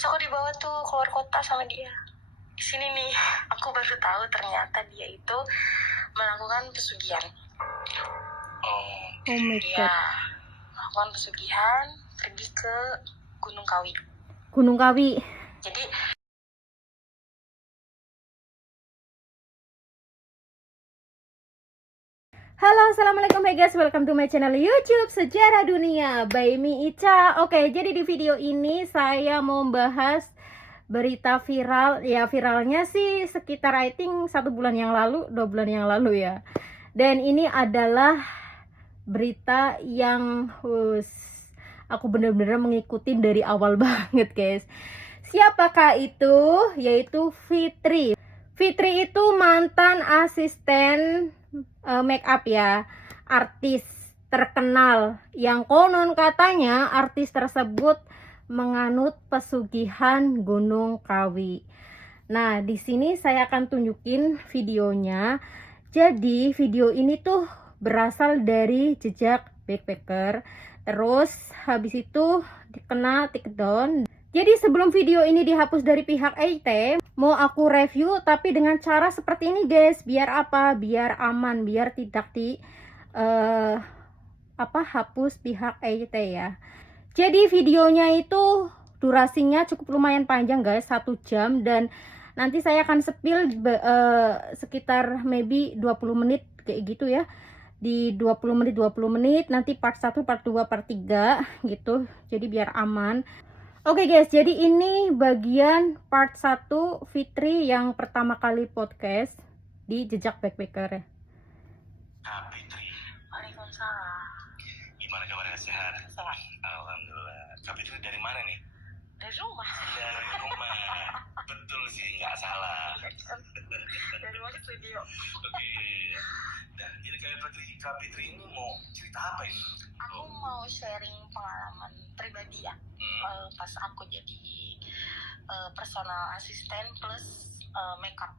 Terus aku dibawa tuh keluar kota sama dia. Di sini nih aku baru tahu ternyata dia itu melakukan pesugihan. Oh my Dia god. melakukan pesugihan, pergi ke Gunung Kawi. Gunung Kawi. Jadi Halo, assalamualaikum hey guys, welcome to my channel YouTube Sejarah Dunia by Mi Ica. Oke, jadi di video ini saya mau membahas berita viral. Ya, viralnya sih sekitar I think 1 bulan yang lalu, 2 bulan yang lalu ya. Dan ini adalah berita yang aku bener-bener mengikuti dari awal banget guys. Siapakah itu? Yaitu Fitri. Fitri itu mantan asisten make up ya, artis terkenal yang konon katanya artis tersebut menganut pesugihan Gunung Kawi. Nah, di sini saya akan tunjukin videonya. Jadi, video ini tuh berasal dari jejak backpacker. Terus habis itu kena take down. Jadi sebelum video ini dihapus dari pihak EIT, mau aku review tapi dengan cara seperti ini guys. Biar apa? Biar aman, biar tidak hapus pihak EIT ya. Jadi videonya itu durasinya cukup lumayan panjang guys, 1 jam, dan nanti saya akan spill sekitar maybe 20 menit kayak gitu ya. Di 20 menit nanti part 1, part 2, part 3 gitu. Jadi biar aman. Oke guys, jadi ini bagian part 1 Fitri yang pertama kali podcast di Jejak Backpacker. Kak Fitri, Waalaikumsalam. gimana kabarnya, sehat? Sehat. Alhamdulillah. Kak Fitri dari mana nih? Dari rumah. Dari rumah. Betul sih, nggak salah. Dari rumah ke studio. Oke. Dan jadi Kak Fitri ini mau cerita apa ini? Aku mau sharing pengalaman pribadi ya. Pas aku jadi personal assistant plus makeup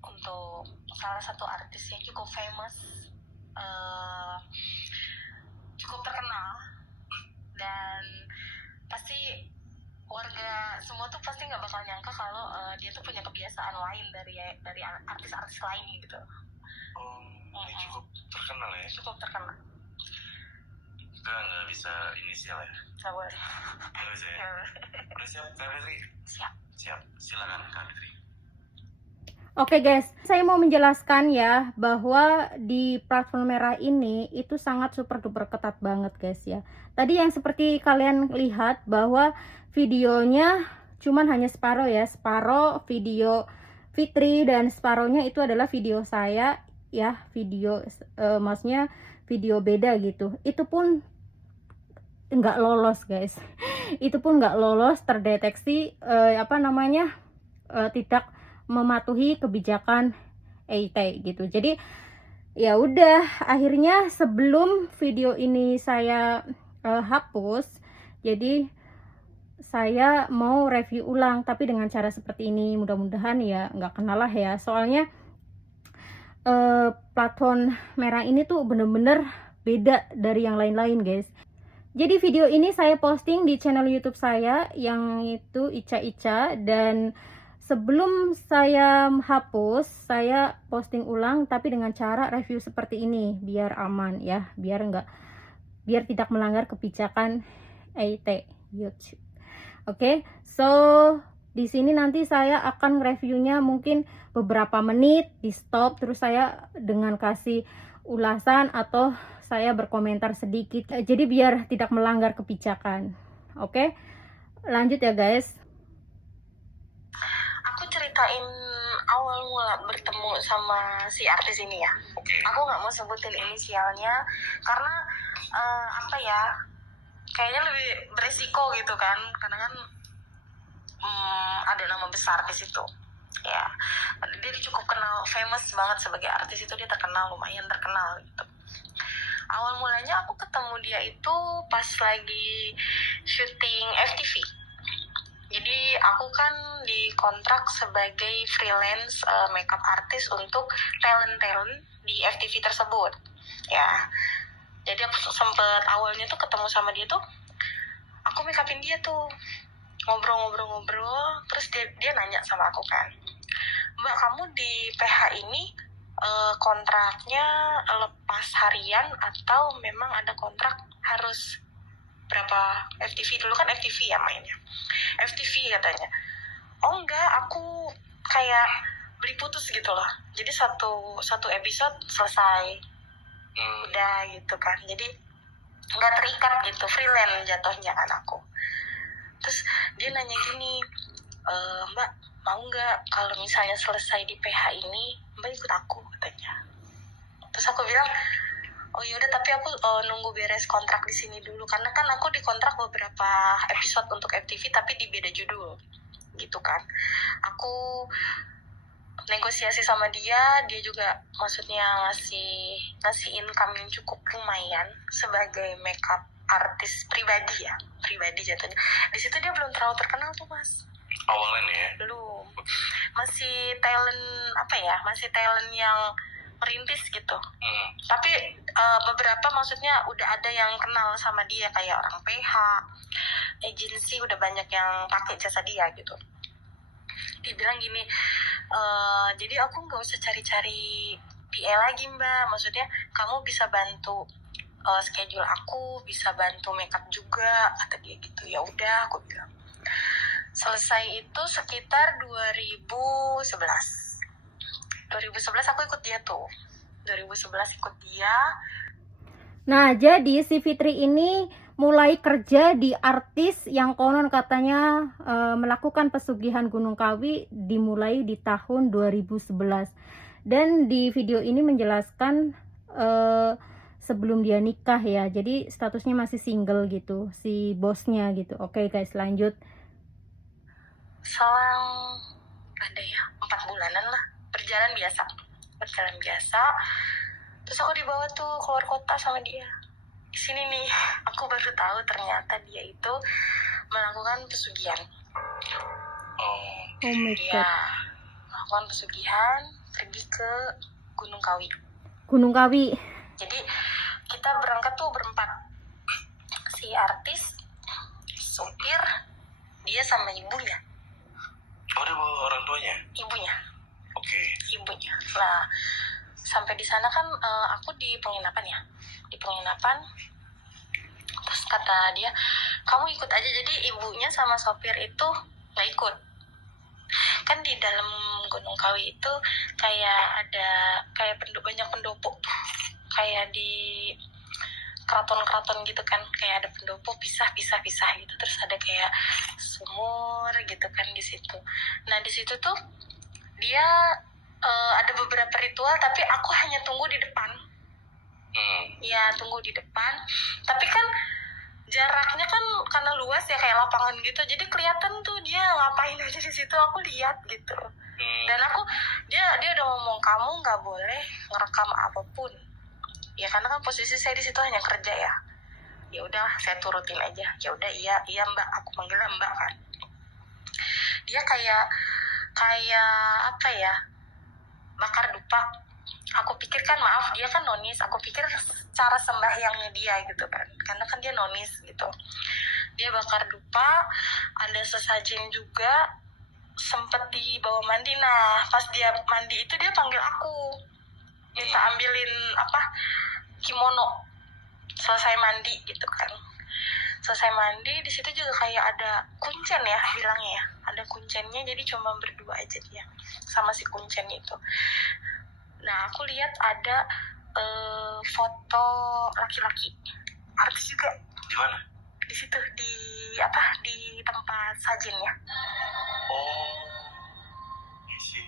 untuk salah satu artis yang cukup famous, cukup terkenal, dan pasti warga semua tuh pasti nggak bakal nyangka kalau dia tuh punya kebiasaan lain dari artis-artis lain gitu. Oh, ini cukup terkenal ya? Cukup terkenal. Kita nggak bisa inisial ya? Nggak boleh. Nggak bisa ya? Udah siap Kak Fitri? Siap. Siap, silakan Kak Fitri. Oke guys, saya mau menjelaskan ya bahwa di platform merah ini itu sangat super duper ketat banget guys ya. Tadi yang seperti kalian lihat bahwa videonya cuman hanya separuh ya, separuh video Fitri dan separuhnya itu adalah video saya ya, video maksudnya video beda gitu. Itu pun nggak lolos guys. Itu pun nggak lolos terdeteksi tidak mematuhi kebijakan EIT gitu. Jadi ya udah, akhirnya sebelum video ini saya hapus, jadi saya mau review ulang tapi dengan cara seperti ini. Mudah-mudahan ya nggak kena lah ya, soalnya platform merah ini tuh bener-bener beda dari yang lain-lain guys. Jadi video ini saya posting di channel YouTube saya yang itu Ica Ica, dan sebelum saya hapus saya posting ulang tapi dengan cara review seperti ini biar aman ya, biar tidak melanggar kebijakan EIT YouTube. Oke, so di sini nanti saya akan reviewnya mungkin beberapa menit di stop, terus saya dengan kasih ulasan atau saya berkomentar sedikit, jadi biar tidak melanggar kebijakan. Oke, lanjut ya guys. Aku ceritain awal mula bertemu sama si artis ini ya. Oke. Aku nggak mau sebutin inisialnya karena kayaknya lebih beresiko gitu kan, karena kan ada nama besar di situ ya. Dia cukup kenal, famous banget sebagai artis itu, dia terkenal, lumayan terkenal gitu. Awal mulanya aku ketemu dia itu pas lagi syuting FTV. Jadi aku kan dikontrak sebagai freelance makeup artist untuk talent di FTV tersebut ya. Jadi aku sempet awalnya tuh ketemu sama dia tuh, aku make upin dia tuh ngobrol-ngobrol, terus dia nanya sama aku kan, Mbak, kamu di PH ini kontraknya lepas harian atau memang ada kontrak harus berapa FTV? Dulu kan FTV ya mainnya, FTV katanya. Oh enggak, aku kayak beli putus gitu loh, jadi satu episode selesai, udah gitu kan, jadi nggak terikat gitu, freelance jatuhnya kan aku. Terus dia nanya gini, Mbak, mau nggak kalau misalnya selesai di PH ini Mbak ikut aku, katanya. Terus aku bilang, oh yaudah, tapi aku nunggu beres kontrak di sini dulu, karena kan aku dikontrak beberapa episode untuk FTV tapi di beda judul gitu kan. Aku negosiasi sama dia juga maksudnya ngasih income yang cukup lumayan sebagai makeup artis pribadi jatuhnya. Di situ dia belum terlalu terkenal tuh, Mas. Awalnya nih ya? Belum. Masih talent yang merintis gitu. Tapi beberapa maksudnya udah ada yang kenal sama dia, kayak orang PH, agensi udah banyak yang pakai jasa dia gitu. Dia bilang gini, jadi aku nggak usah cari-cari PA lagi, Mbak. Maksudnya kamu bisa bantu schedule aku, bisa bantu makeup juga, kata dia gitu. Ya udah, aku bilang. Selesai itu sekitar 2011 aku ikut dia tuh. 2011 ikut dia. Nah, jadi si Fitri ini mulai kerja di artis yang konon katanya melakukan pesugihan Gunung Kawi dimulai di tahun 2011. Dan di video ini menjelaskan sebelum dia nikah ya. Jadi statusnya masih single gitu, si bosnya gitu. Oke guys, lanjut. Selang ada ya 4 bulanan lah, berjalan biasa. Terus aku dibawa tuh keluar kota sama dia. Di sini nih aku baru tahu ternyata dia itu melakukan pesugihan. Oh my Dia god. melakukan pesugihan, pergi ke Gunung Kawi. Gunung Kawi. Jadi kita berangkat tuh berempat, si artis, supir, dia sama ibunya. Oh, dia bawa orang tuanya? Ibunya. Oke. Ibunya. Nah, sampai di sana kan aku di penginapan ya. Di penginapan. Terus kata dia, kamu ikut aja. Jadi ibunya sama sopir itu nggak ikut. Kan di dalam Gunung Kawi itu kayak ada banyak pendopo. Kayak di keraton-keraton gitu kan, kayak ada pendopo pisah gitu, terus ada kayak sumur gitu kan di situ. Nah di situ tuh dia ada beberapa ritual, tapi aku hanya tunggu di depan. Ya tunggu di depan, tapi kan jaraknya kan karena luas ya, kayak lapangan gitu, jadi kelihatan tuh dia ngapain aja di situ, aku lihat gitu. Dan dia udah ngomong, kamu nggak boleh ngerekam apapun. Ya karena kan posisi saya di situ hanya kerja ya. Ya udah saya turutin aja. Ya udah iya Mbak, aku manggilnya Mbak kan. Dia kayak apa ya? Bakar dupa. Aku pikir kan, maaf, dia kan nonis. Aku pikir cara sembahyangnya dia gitu kan. Karena kan dia nonis gitu. Dia bakar dupa, ada sesajen juga, sempet dibawa mandi. Nah, pas dia mandi itu dia panggil aku. Minta ambilin kimono. Selesai mandi gitu kan. Selesai mandi, di situ juga kayak ada kuncen ya bilangnya ya. Ada kuncennya, jadi cuma berdua aja dia sama si kuncen itu. Nah, aku lihat ada foto laki-laki. Artis juga. Di mana? Di situ, di tempat sajen ya. Oh. Isi.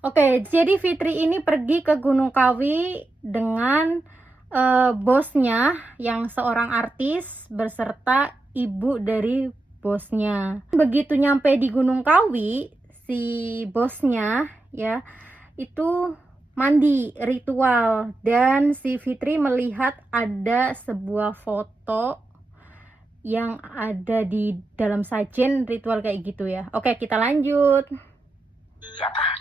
Oke, jadi Fitri ini pergi ke Gunung Kawi dengan bosnya yang seorang artis beserta ibu dari bosnya. Begitu nyampe di Gunung Kawi, si bosnya ya itu mandi ritual, dan si Fitri melihat ada sebuah foto yang ada di dalam sajen ritual kayak gitu ya. Oke, kita lanjut.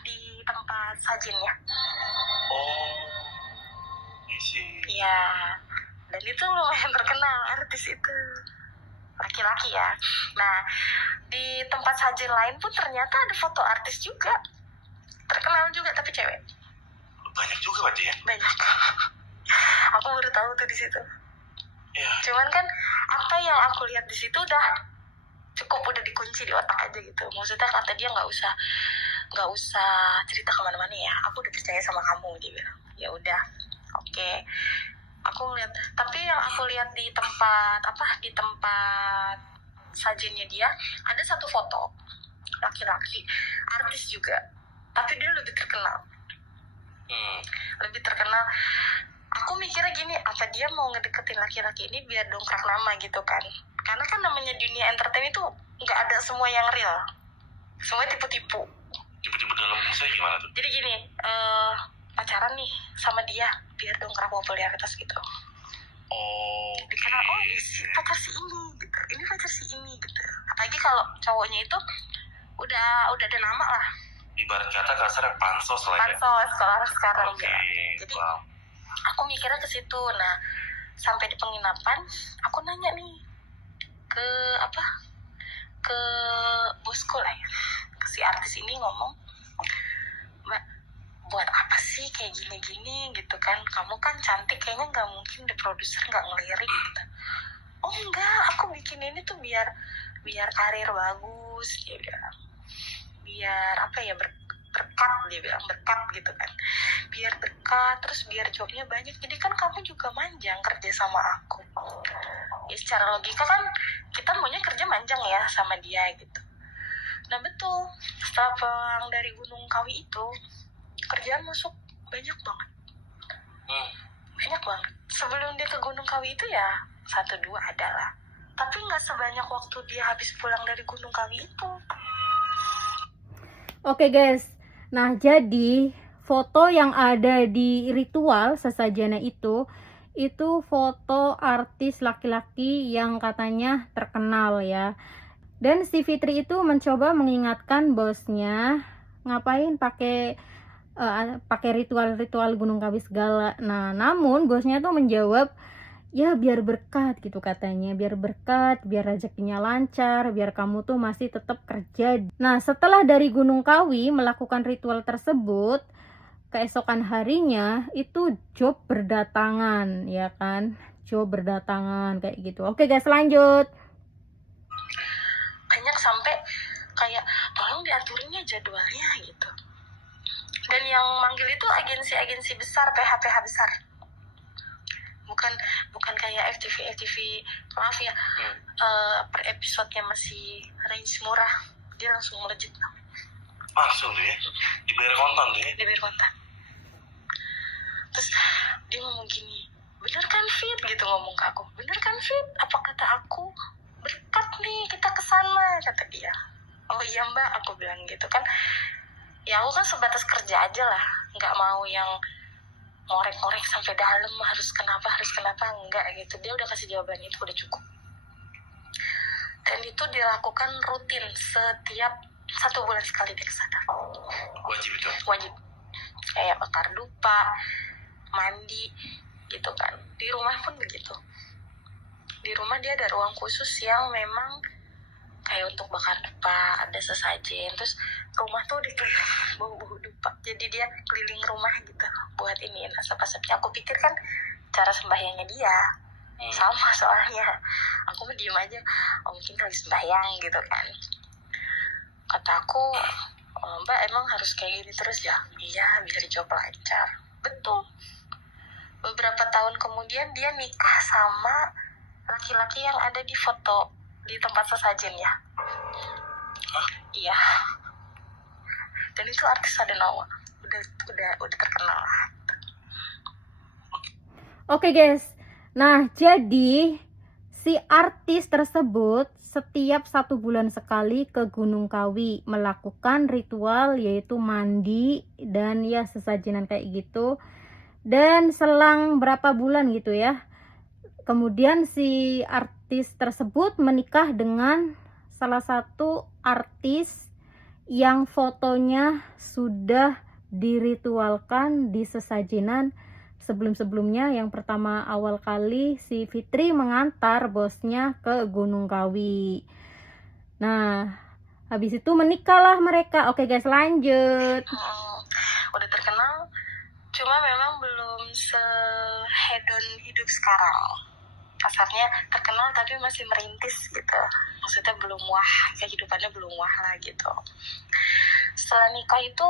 Di tempat sajen ya. Oh. Isi. Iya. Dan itu lumayan terkenal artis itu. laki-laki ya. Nah, di tempat sajian lain pun ternyata ada foto artis juga, terkenal juga tapi cewek. Banyak juga berarti ya. Banyak. Aku baru tahu tuh di situ. Ya. Cuman kan apa yang aku lihat di situ udah cukup, udah dikunci di otak aja gitu. Maksudnya kata dia nggak usah cerita kemana-mana ya. Aku udah percaya sama kamu, dia bilang. Ya udah, oke. Aku ngeliat, tapi yang aku lihat di tempat sajiannya dia ada satu foto laki-laki, artis juga, tapi dia lebih terkenal. Lebih terkenal. Aku mikirnya gini, apa dia mau ngedeketin laki-laki ini biar dongkrak nama gitu kan? Karena kan namanya dunia entertain itu nggak ada semua yang real, semua tipu-tipu. Tipe-tipe dalam misalnya gimana tuh? Jadi gini, pacaran nih sama dia biar dongkrak popularitas gitu. Oh, Dikenal, oh ini pacar si ini gitu, ini pacar si ini gitu. Apalagi kalau cowoknya itu udah ada nama lah. ibarat kata kasar pansos lah ya. Pansos kalau sekarang Oke, ya. Jadi wow. aku mikirnya ke situ. Nah, sampai di penginapan aku nanya nih ke bosku lah ya, ke si artis ini, ngomong, Mbak, buat apa sih kayak gini-gini gitu kan, kamu kan cantik, kayaknya nggak mungkin the produser nggak ngelirik gitu. Oh enggak, aku bikin ini tuh biar karir bagus, dia bilang. Biar berkat, dia bilang, berkat gitu kan, biar berkat, terus biar jobnya banyak, jadi kan kamu juga manjang kerja sama aku. Ya secara logika kan kita maunya kerja manjang ya sama dia gitu. Nah betul, setelah pulang dari Gunung Kawi itu kerjaan masuk banyak banget. Banyak banget. Sebelum dia ke Gunung Kawi itu ya 1-2 adalah, tapi nggak sebanyak waktu dia habis pulang dari Gunung Kawi itu. Oke guys, nah jadi foto yang ada di ritual sesajana itu foto artis laki-laki yang katanya terkenal ya. Dan si Fitri itu mencoba mengingatkan bosnya, ngapain pakai ritual Gunung Kawi segala. Nah, namun bosnya tuh menjawab, ya biar berkat gitu katanya, biar berkat, biar rezekinya lancar, biar kamu tuh masih tetap kerja. Nah, setelah dari Gunung Kawi melakukan ritual tersebut, keesokan harinya itu job berdatangan, ya kan, job berdatangan kayak gitu. Oke guys, lanjut. Banyak sampai kayak tolong diaturinnya jadwalnya gitu. Dan yang manggil itu agensi besar, PH besar. Bukan kayak FTV, maaf ya, per episodenya masih range murah, dia langsung melejit. Langsung deh, dibayar kontan deh. Dibayar kontan. Terus dia ngomong gini, bener kan Fit, gitu ngomong ke aku, bener kan Fit, apa kata aku, berkat nih kita kesana, kata dia. Oh iya mbak, aku bilang gitu kan. Ya aku kan sebatas kerja aja lah, nggak mau yang ngorek-ngorek sampai dalam, harus kenapa enggak gitu. Dia udah kasih jawaban itu udah cukup. Dan itu dilakukan rutin setiap 1 bulan sekali dia kesana. Wajib itu. Wajib. Kayak bakar dupa, mandi gitu kan. Di rumah pun begitu. Di rumah dia ada ruang khusus yang memang kayak untuk bakar dupa, ada sesajen. Terus rumah tuh dikeliling bau-bau dupa. Jadi dia keliling rumah gitu buat ini asap-asapnya. Aku pikir kan cara sembahyangnya dia sama, soalnya aku mah diem aja, oh mungkin kali sembahyang gitu kan. Kata aku, mbak emang harus kayak gini terus ya? Iya, biar job lancar. Betul. Beberapa tahun kemudian dia nikah sama laki-laki yang ada di foto di tempat sesajen ya. Iya. Dan itu artis ada nama, udah terkenal lah. Oke guys, nah jadi si artis tersebut setiap 1 bulan sekali ke Gunung Kawi melakukan ritual, yaitu mandi dan ya sesajenan kayak gitu. Dan selang berapa bulan gitu ya, kemudian si artis tersebut menikah dengan salah satu artis yang fotonya sudah diritualkan di sesajenan sebelum-sebelumnya. Yang pertama awal kali si Fitri mengantar bosnya ke Gunung Kawi. Nah, habis itu menikahlah mereka. Oke guys, lanjut. Udah terkenal, cuma memang belum se-hedon hidup sekarang. Kasarnya terkenal tapi masih merintis gitu. Maksudnya belum wah, kehidupannya belum wah lah gitu. Setelah nikah itu,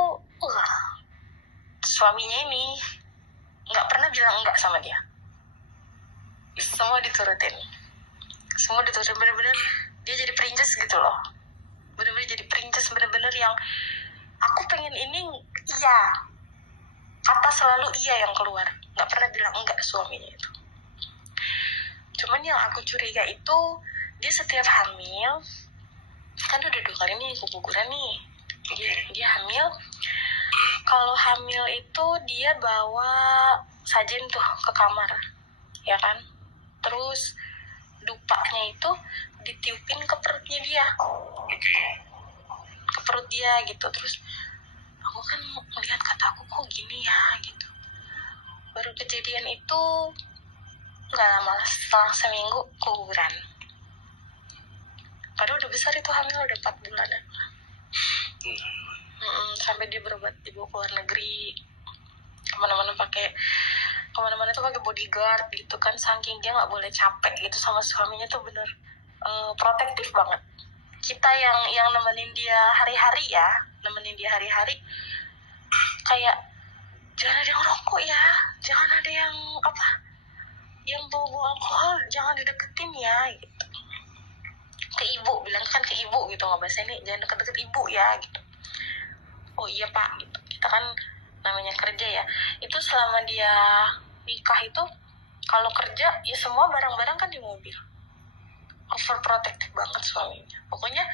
suaminya ini nggak pernah bilang enggak sama dia. Semua diturutin. Bener-bener dia jadi princess gitu loh. Bener-bener jadi princess, bener-bener yang aku pengen ini, iya. Kata selalu iya yang keluar. Nggak pernah bilang enggak suaminya itu. Cuman yang aku curiga itu, dia setiap hamil, kan udah 2 kali nih keguguran nih. Dia hamil, kalau hamil itu dia bawa sajen tuh ke kamar, ya kan? Terus dupanya itu ditiupin ke perutnya dia. Ke perut dia gitu. Terus aku kan melihat, kata aku kok gini ya gitu. Baru kejadian itu nggak lama, setelah seminggu keguguran. Padahal udah besar itu, hamil udah 4 bulanan. Sampai dia berobat, dibawa ke luar negeri, kemana-mana tuh pakai bodyguard gitu kan, saking dia nggak boleh capek gitu sama suaminya tuh, bener protektif banget. Kita yang nemenin dia hari-hari kayak jangan ada yang rokok ya, jangan ada yang yang bawa alkohol, jangan dideketin ya gitu. Ke ibu, bilang kan ke ibu gitu, nggak bahasa ini, jangan deket-deket ibu ya gitu. Oh iya pak gitu. Kita kan namanya kerja ya, itu selama dia nikah itu kalau kerja ya semua barang-barang kan di mobil. Overprotective banget suaminya. Pokoknya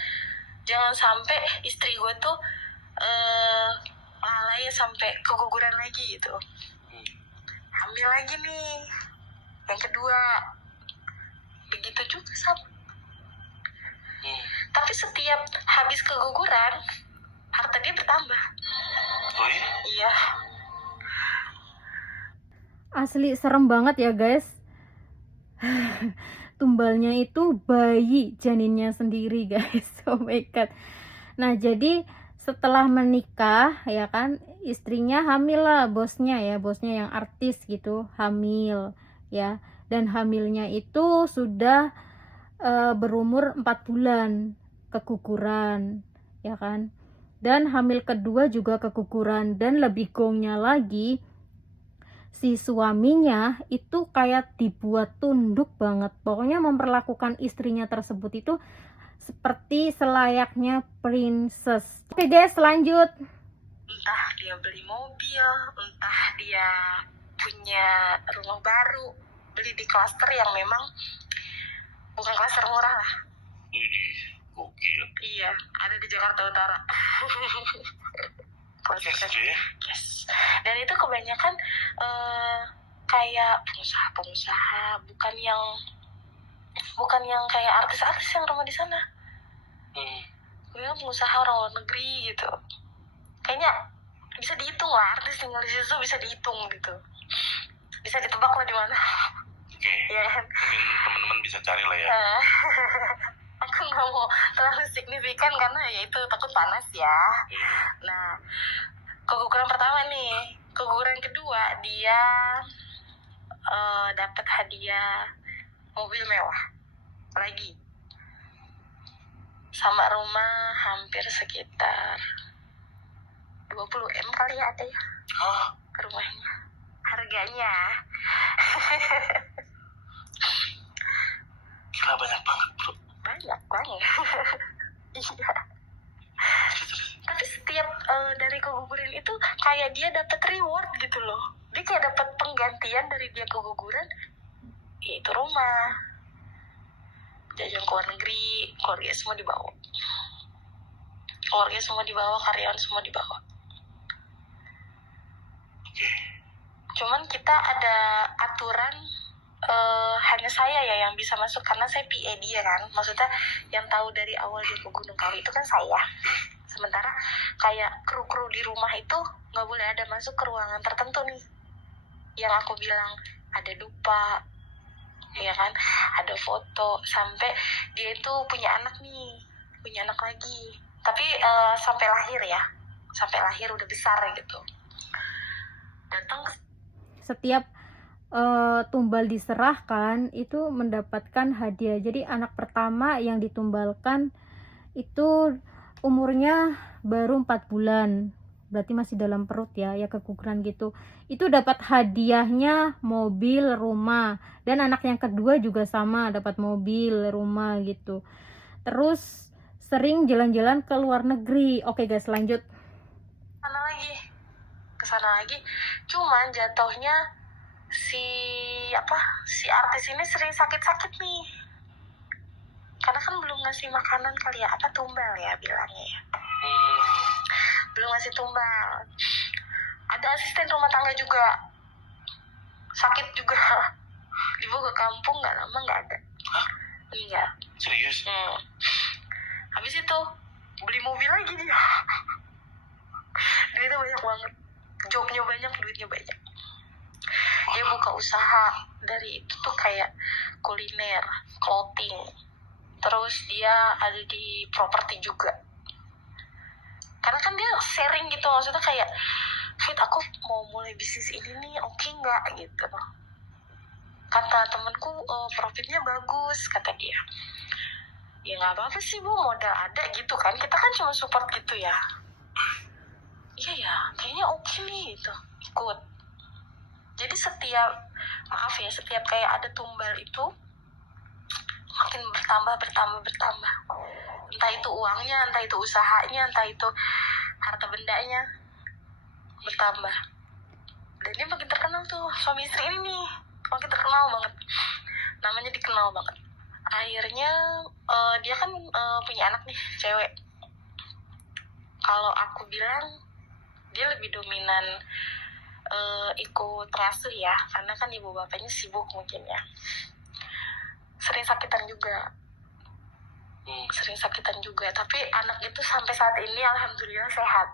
jangan sampai istri gue tuh lalai sampai keguguran lagi gitu. Hamil lagi nih yang kedua, begitu juga sama. Tapi setiap habis keguguran harta dia bertambah. Oh iya? Iya. Asli serem banget ya guys. Tumbalnya itu bayi, janinnya sendiri guys. Oh my god. Nah jadi setelah menikah ya kan, istrinya hamil lah, bosnya yang artis gitu, hamil ya. Dan hamilnya itu sudah berumur 4 bulan keguguran ya kan. Dan hamil kedua juga keguguran. Dan lebih gongnya lagi, si suaminya itu kayak dibuat tunduk banget. Pokoknya memperlakukan istrinya tersebut itu seperti selayaknya princess. Oke guys, lanjut. Entah dia beli mobil, entah dia punya rumah baru, beli di klaster yang memang bukan klaster murah lah. Gokil. Iya, ada di Jakarta Utara. Yes. Dan itu kebanyakan kayak pengusaha-pengusaha, bukan yang kayak artis-artis yang rumah di sana. Kebanyakan pengusaha orang luar negeri gitu. Kayaknya bisa dihitung lah, artis tinggal di situ bisa dihitung gitu. Bisa ditebak lah di mana. Oke. Iya kan? Mungkin teman-teman bisa cari lah ya. Aku nggak mau terlalu signifikan karena ya itu takut panas ya. Nah, keguguran pertama nih, keguguran kedua dia dapat hadiah mobil mewah lagi, sama rumah hampir sekitar 20 M kali ya, ada ya rumahnya, harganya. Gila, banyak banget bro. Banyak banget. Iya. Tapi setiap dari keguguran itu kayak dia dapat reward gitu loh. Dia kayak dapat penggantian dari dia keguguran, yaitu rumah, jajan ke luar negeri, keluarga semua dibawa, karyawan semua dibawa. Cuman kita ada aturan, hanya saya ya yang bisa masuk karena saya PA dia kan. Maksudnya yang tahu dari awal dia ke Gunung Kawi itu kan saya. Sementara kayak kru-kru di rumah itu nggak boleh ada masuk ke ruangan tertentu nih. yang aku bilang ada dupa, ya kan, ada foto, sampai dia itu punya anak lagi, tapi sampai lahir udah besar gitu. Datang setiap tumbal diserahkan itu mendapatkan hadiah. Jadi anak pertama yang ditumbalkan itu umurnya baru 4 bulan, berarti masih dalam perut ya keguguran gitu. Itu dapat hadiahnya mobil, rumah. Dan anak yang kedua juga sama, dapat mobil, rumah gitu. Terus sering jalan-jalan ke luar negeri. Oke guys, lanjut. Kesana lagi, cuman jatuhnya si artis ini sering sakit nih, karena kan belum ngasih makanan kali ya, tumbal ya bilangnya ya, belum ngasih tumbal. Ada asisten rumah tangga juga sakit juga, dibawa ke kampung, nggak lama nggak ada. Iya. Serius? Habis itu beli mobil lagi dia. Duitnya banyak banget, jobnya banyak, duitnya banyak. Dia buka usaha dari itu tuh kayak kuliner, clothing. Terus dia ada di properti juga. Karena kan dia sharing gitu, maksudnya kayak, Fit, aku mau mulai bisnis ini nih, oke nggak gitu. Kata temenku, profitnya bagus, kata dia. Ya nggak apa-apa sih Bu, modal ada gitu kan, kita kan cuma support gitu ya. Iya ya, kayaknya oke nih gitu, ikut. Jadi setiap kayak ada tumbal itu makin bertambah. Entah itu uangnya, entah itu usahanya, entah itu harta bendanya bertambah. Dan dia makin terkenal tuh, suami istri ini nih, makin terkenal banget. Namanya dikenal banget. Akhirnya dia kan punya anak nih, cewek. Kalau aku bilang dia lebih dominan ikut ngasuh ya, karena kan ibu bapaknya sibuk mungkin ya. Sering sakitan juga, tapi anak itu sampai saat ini alhamdulillah sehat.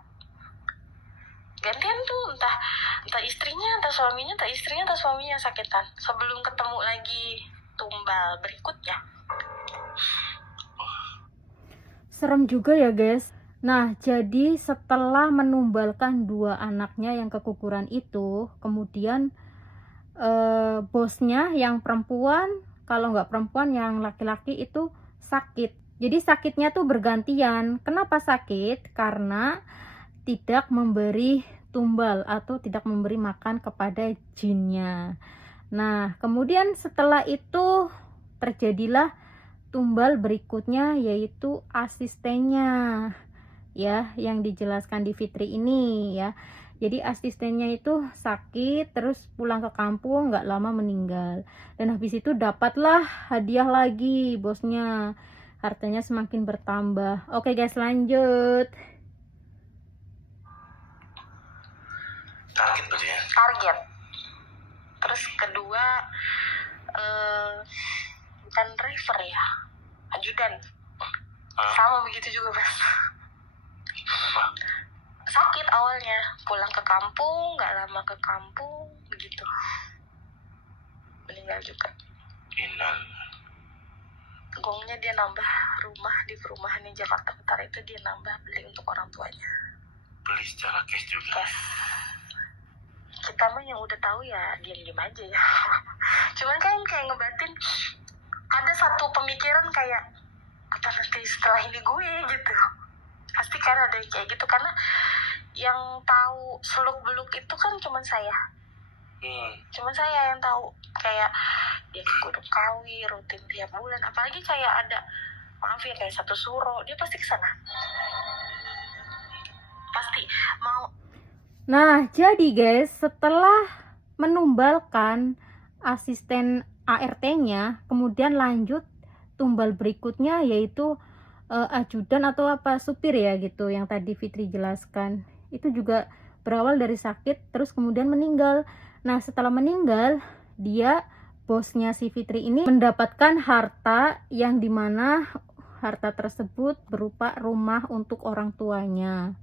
Gantian tuh entah istrinya, entah suaminya sakitan sebelum ketemu lagi tumbal berikutnya. Serem juga ya guys. Nah, jadi setelah menumbalkan 2 anaknya yang keguguran itu, kemudian bosnya yang perempuan, kalau nggak perempuan yang laki-laki itu sakit. Jadi sakitnya tuh bergantian. Kenapa sakit? Karena tidak memberi tumbal atau tidak memberi makan kepada jinnya. Nah, kemudian setelah itu terjadilah tumbal berikutnya, yaitu asistennya ya, yang dijelaskan di Fitri ini ya. Jadi asistennya itu sakit, terus pulang ke kampung, nggak lama meninggal. Dan habis itu dapatlah hadiah lagi bosnya, hartanya semakin bertambah. Oke guys, lanjut. Target berarti ya? Target. Terus kedua, bukan driver ya, ajudan. Sama begitu juga Mas. Kenapa? Sakit awalnya, pulang ke kampung, nggak lama ke kampung, begitu. Meninggal juga. Innal. Gongnya dia nambah rumah di perumahan yang Jakarta Utara itu, dia nambah beli untuk orang tuanya. Beli secara cash juga. Cash. Kita mah yang udah tahu ya diam-diam aja ya. Cuman kan kayak ngebatin, ada satu pemikiran kayak, apa nanti setelah ini gue gitu. Pasti kan ada yang kayak gitu, karena yang tahu seluk-beluk itu kan cuman saya. Cuman saya yang tahu, kayak dia ke Gunung Kawi rutin tiap bulan, apalagi kayak ada, maaf ya, kayak satu suro, dia pasti kesana. Pasti mau. Nah, jadi guys, setelah menumbalkan asisten ART-nya, kemudian lanjut tumbal berikutnya, yaitu ajudan atau supir ya gitu, yang tadi Fitri jelaskan. Itu juga berawal dari sakit, terus kemudian meninggal. Nah, setelah meninggal, bosnya si Fitri ini mendapatkan harta, yang dimana harta tersebut berupa rumah untuk orang tuanya.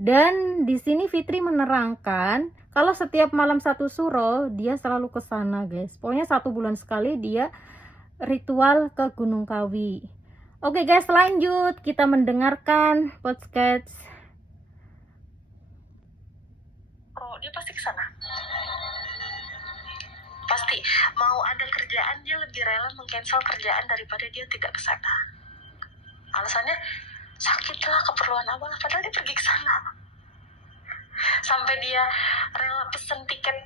Dan di sini Fitri menerangkan Kalau setiap malam satu suro, dia selalu ke sana, guys. Pokoknya 1 bulan sekali dia ritual ke Gunung Kawi. Oke guys, lanjut kita mendengarkan podcast. Oh, dia pasti ke sana. Pasti mau ada kerjaan dia lebih rela meng-cancel kerjaan daripada dia tidak ke sana. Alasannya sakit lah, keperluan apa lah, padahal dia pergi ke sana. Sampai dia rela pesen tiket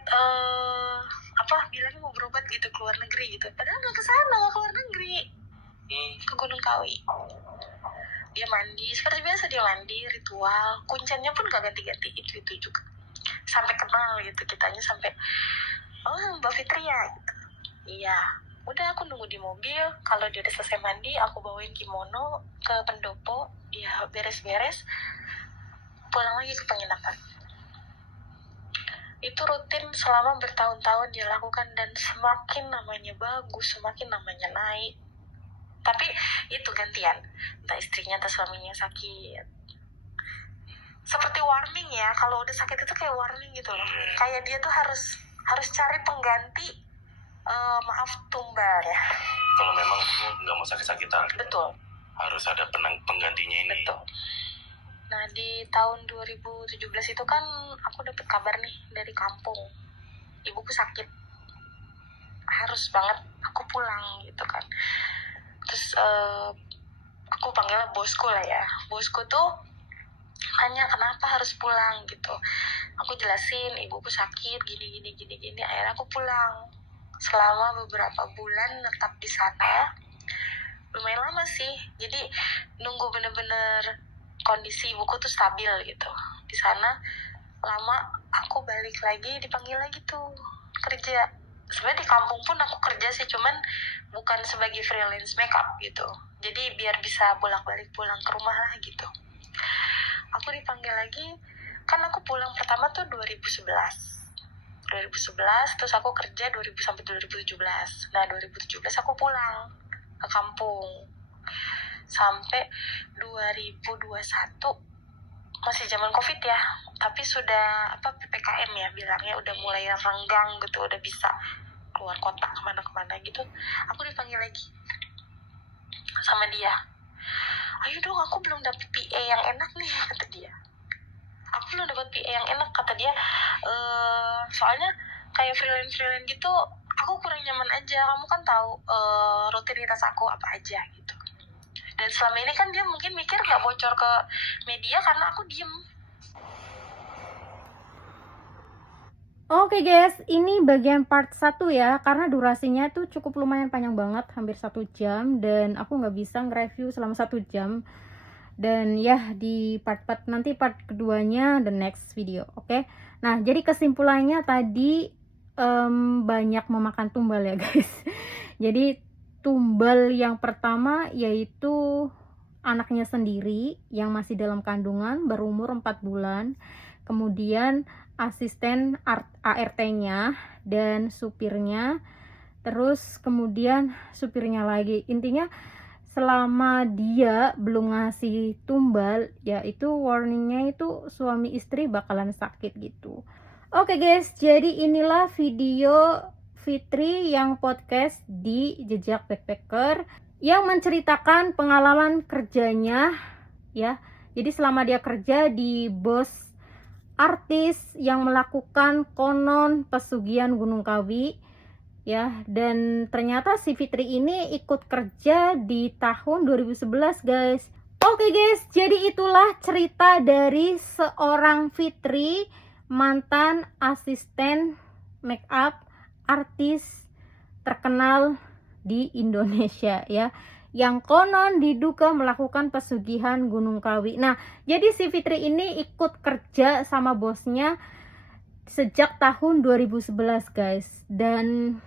bilangnya mau berobat gitu ke luar negeri gitu, padahal nggak ke sana, nggak ke luar negeri, ke Gunung Kawi. Dia mandi seperti biasa, dia mandi ritual, kuncennya pun gak ganti-ganti, itu juga sampai kenal gitu kitanya, sampai oh Mbak Fitri ya gitu. Iya, udah aku nunggu di mobil. Kalau dia udah selesai mandi, aku bawain kimono ke pendopo, ya beres-beres, pulang lagi ke penginapan. Itu rutin selama bertahun-tahun dia lakukan, dan semakin namanya bagus, semakin namanya naik. Tapi itu gantian, entah istrinya atau suaminya sakit. Seperti warning ya, kalau udah sakit itu kayak warning gitu loh. Kayak dia tuh harus cari pengganti tumbal ya. Kalau memang nggak mau sakit-sakitan, Betul. harus ada penggantinya ini. Betul. Nah, di tahun 2017 itu kan aku dapat kabar nih dari kampung, ibuku sakit, harus banget aku pulang gitu kan. Terus aku panggil bosku lah ya. Bosku tuh tanya kenapa harus pulang gitu. Aku jelasin ibuku sakit gini. Akhirnya aku pulang. Selama beberapa bulan tetap di sana. Lumayan lama sih. Jadi nunggu bener-bener kondisi ibuku tuh stabil gitu. Di sana lama, aku balik lagi, dipanggil lagi tuh kerja. Sebenarnya di kampung pun aku kerja sih, cuman bukan sebagai freelance makeup gitu. Jadi biar bisa bolak-balik pulang ke rumah lah gitu. Aku dipanggil lagi, kan aku pulang pertama tuh 2011, terus aku kerja 2000 sampai 2017. Nah 2017 aku pulang ke kampung sampai 2021, masih zaman COVID ya, tapi sudah PPKM ya bilangnya, udah mulai renggang gitu, udah bisa keluar kota kemana-kemana gitu. Aku dipanggil lagi sama dia, ayo dong, aku belum dapet PA yang enak nih, kata dia. Aku belum dapet PA yang enak, kata dia. Soalnya kayak freelance gitu, aku kurang nyaman aja. Kamu kan tahu rutinitas aku apa aja gitu. Dan selama ini kan dia mungkin mikir nggak bocor ke media karena aku diem. Oke guys, ini bagian part 1 ya, karena durasinya tuh cukup lumayan panjang banget, hampir 1 jam, dan aku nggak bisa nge-review selama 1 jam. Dan ya, di nanti part keduanya the next video, oke? Nah, jadi kesimpulannya tadi banyak memakan tumbal ya guys. Jadi tumbal yang pertama yaitu anaknya sendiri yang masih dalam kandungan, berumur 4 bulan. Kemudian asisten ART-nya dan supirnya, terus kemudian supirnya lagi. Intinya selama dia belum ngasih tumbal, ya itu warningnya itu suami istri bakalan sakit gitu. Oke guys, jadi inilah video Fitri yang podcast di Jejak Backpacker yang menceritakan pengalaman kerjanya ya. Jadi selama dia kerja di bos artis yang melakukan konon pesugihan Gunung Kawi ya, dan ternyata si Fitri ini ikut kerja di tahun 2011 guys. Oke guys, jadi itulah cerita dari seorang Fitri, mantan asisten make up artis terkenal di Indonesia ya, yang konon diduga melakukan pesugihan Gunung Kawi. Nah, jadi si Fitri ini ikut kerja sama bosnya sejak tahun 2011 guys, dan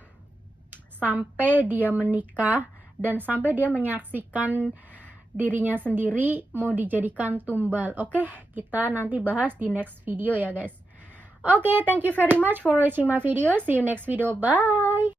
sampai dia menikah dan sampai dia menyaksikan dirinya sendiri mau dijadikan tumbal. Oke, kita nanti bahas di next video ya guys. Oke, thank you very much for watching my video. See you next video. Bye.